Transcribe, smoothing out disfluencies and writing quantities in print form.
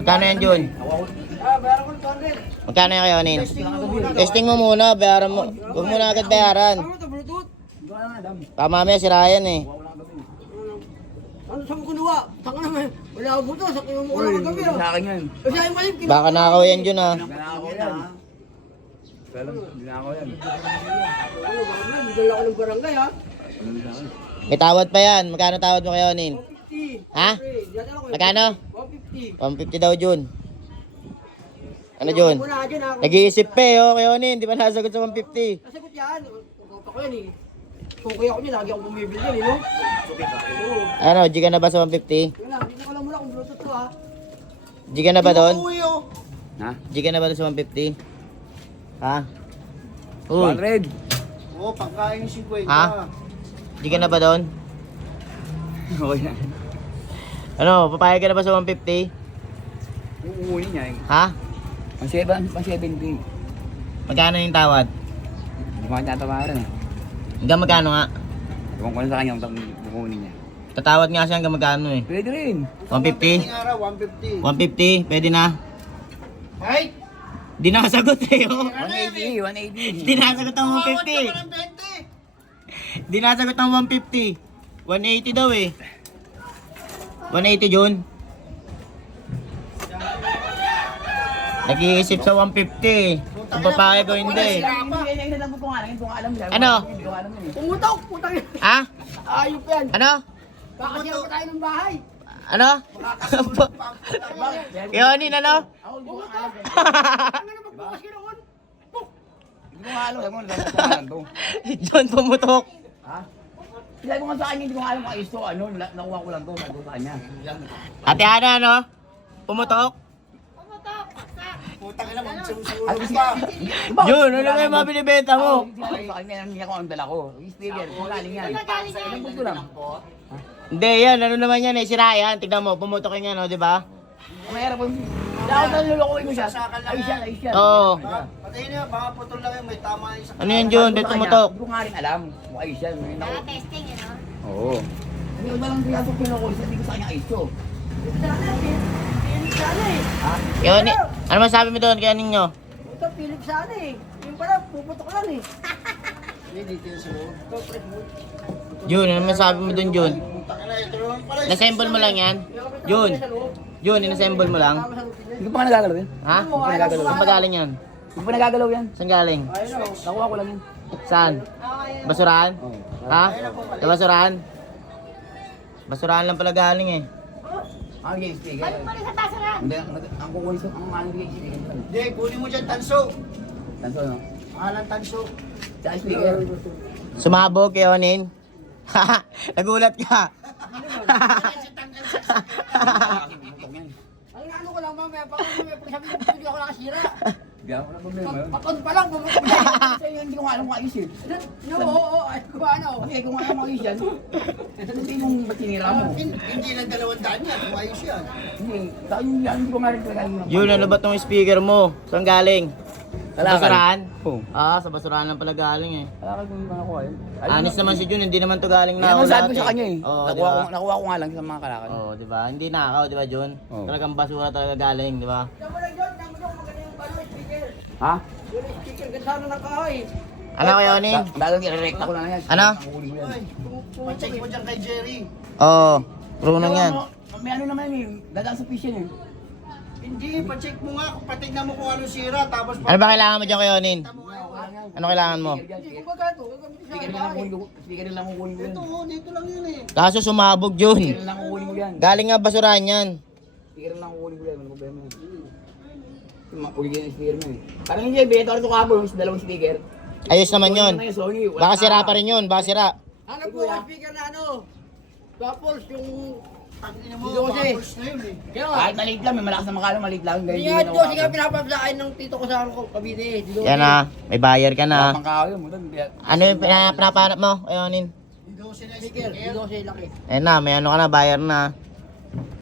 Magkano yan, Jun? Bayaran ko ng 200. Magkano yan kayo, Nin? Testing mo muna. Testing mo muna, bayaran mo. Huwag mo na agad bayaran. Tama ito, Bluetooth. Mamaya si Ryan eh. Ano saan mo kunuha? Taka naman. Wala ako buto. Sa kinuha mo ko lang kagabi. Sa akin yan. Kasi ay malim. Baka nakaw yan, Jun ah. Ginako yan. Pero, ginako yan. Ano ba? Bigala ko ng barangay ha. May tawad pa yan. Magkano tawad mo kayo, Nin? 150. Ha? Magkano? 150. 150 daw, Jun. Ano, Jun? Muna dyan ha. Nag-iisip pa eh, oh, kayo, Nin. Di ba nasagot sa 150? Nasagot yan. Kukuha ko yan eh. Kukuha ko niya. Lagi akong bumibili yan eh no? Oo. Ano, G ka na ba sa 150? Wala. Hindi ko lang muna kung Bluetooth to ha. G ka na ba doon? Ha? G ka na ba doon sa 150? Ha? Uy, 100. Oo, pagkain 50. ha? G ka na ba doon? Oo yan. Ano, papayag ka na ba sa 150? Uuunin niya eh. Ha? Pang 70. Magkano yung tawad? Hindi mo kanya tatawaran eh. Hanggang magkano nga? Ewan ko na sa kanya kung uuunin niya. Tatawad nga siya hanggang magkano eh. Pwede rin. 150? Araw, 150. 150? Pwede na? Right? Di nakasagot eh, oh. 180. 180. Di nakasagot ang 150. ng 20. Di nakasagot ang 150. 180 daw eh. 180, Jun. Nag-iisip sa 150. Kung papayag o hindi. Hindi alam ko nga alam yan. Ano? Hindi ko alam yun. Pumutok! Putang yan. Ha? Ayop yan. Ano? Kakasira pa tayo ng bahay. Ano? Yonin, ano? Ako hindi ko alam. Ano na magbukas ka noon? Hindi ko alam. Ewan ko alam to. John pumutok. Ha? Sinabi ko nga sa kanya, hindi ko alam kung ayos to. Ano, nakuha ko lang to. Sabi ko sa kanya. Ate Ana, ano? Pumutok? Putang ina, magsusulo Ano pa. Jun, ano nga yung mga binibenta mo? Sinabi ko sa kanya, hindi ako ang dala ko. Sticker, kung galing yan. Sinabi ko lang. Hindi, yan. Ano naman yan eh. Si Ryan. Tignan mo, pumutok yung ano, di ba? Mayroon po. Dahil na nilolokohin ko siya. Ayos yan, ayos yan. Oo. Patayin niya, baka putol lang yun, may tama yung sa Ano yan, Jun? Dito tumutok. Hindi ko nga rin alam kung ayos yan. Testing, you know? Oo. Hindi ko lang pinasok pinuloko. Sabi ko sa kanya ayos to. Sana eh. Yonin, ano masabi mo doon kaya ninyo? Ito, Philip sana eh. Yung pala, puputok lang eh. Hindi, dito yung sa loob. Jun, ano masabi mo doon, Jun? Putang ina, ito naman pala. Nassemble mo lang yan? Jun, Jun, inassemble mo lang? Hindi ko pa nga nagagalaw yan. Ha? Saan ba galing yan? Hindi ko pa nagagalaw yan. Saan galing? Nakuha ko lang yan. Saan? Basurahan? Oo. Ha? Sa basurahan? Basurahan lang pala galing eh. Ang yung sticker. Balik mo rin sa tasa na. Hindi, ang kukunin sa ang ano yung sticker. Hindi, kunin mo dyan, tanso. Tanso, no? Alang tanso. Sa sticker. Sumabog kay Onin? Nagulat ka. Ang ano ko lang mamaya, baka may sabi ko, hindi ako nakasira. Hindi ako na problema yun. Patod pa lang, puputok na. Sa'yo, hindi ko nga alam kung ayos yun. No, oo, ay ko ano. Kasi kung alam mo ayos yan, sabi mong ba't tinira mo? Hindi lang 200 yan, ayos yan. Hindi, tayo yan, hindi ko nga rin talaga yun. Yun, ano ba tong speaker mo? Saan galing? Sa Kalakal. basurahan? Oo. Ah, sa basurahan lang pala galing eh. Wala ka kung nakuha yun. Honest naman si Jun, hindi naman to galing Yan na ang sabi ko sa kanya eh. Oo, di Nakuha ba? ko nga lang sa mga kalakal. Oo, di ba? Hindi nakaw, di ba, Jun? Oo. Talagang basura talaga galing, di ba? Tama lang yun, tama lang maganda yung ano, speaker. Ha? Yung speaker, ganda na ng kahoy. Ano kayo, Onin? Dahil i-recta ko lang yan. Ano? Ang huli ko yan. Ay, pacheck mo dyan kay Jerry. Oo, runong yan. May ano naman eh, dadaan sa fish yan eh. Hindi, pacheck mo nga, patignan mo kung ano sira, tapos Ano ba kailangan mo dyan kayo, Onin? mo ngayon. Ano kailangan mo? Hindi ko magato, gagamitin sa Sticker lang bahay. kukunin ko. Sticker lang kukunin ko yan. Ito, dito lang yun eh. Kaso sumabog, Jun. Sticker lang kukunin ko yan. Galing nga basurahan yan. Sticker lang kukunin ko yan. Ano problema yan? Uli ko yung sticker mo eh. Parang hindi, binenta ko ito kahapon, yung dalawang sticker. Ayos naman yun. Sony, Sony, wala Baka ka. sira pa rin yun, baka sira. Ano po ang speaker na ano? Tapos yung... Tangin mo, Dito kasi. bubbles na yun eh. Kaya nga, Kahit maliit lang, may malakas na makalo, maliit lang. hindi nga dito, sige pinapablaan ng tito ko sa ano ko, Cavite. Dito Yan na, may bayar ka na. Pang kahoy mo doon. Ano yung pinapanap mo, Onin? Dito sila Speaker, dito kasi laki. Ayun na, may ano ka na, bayar na.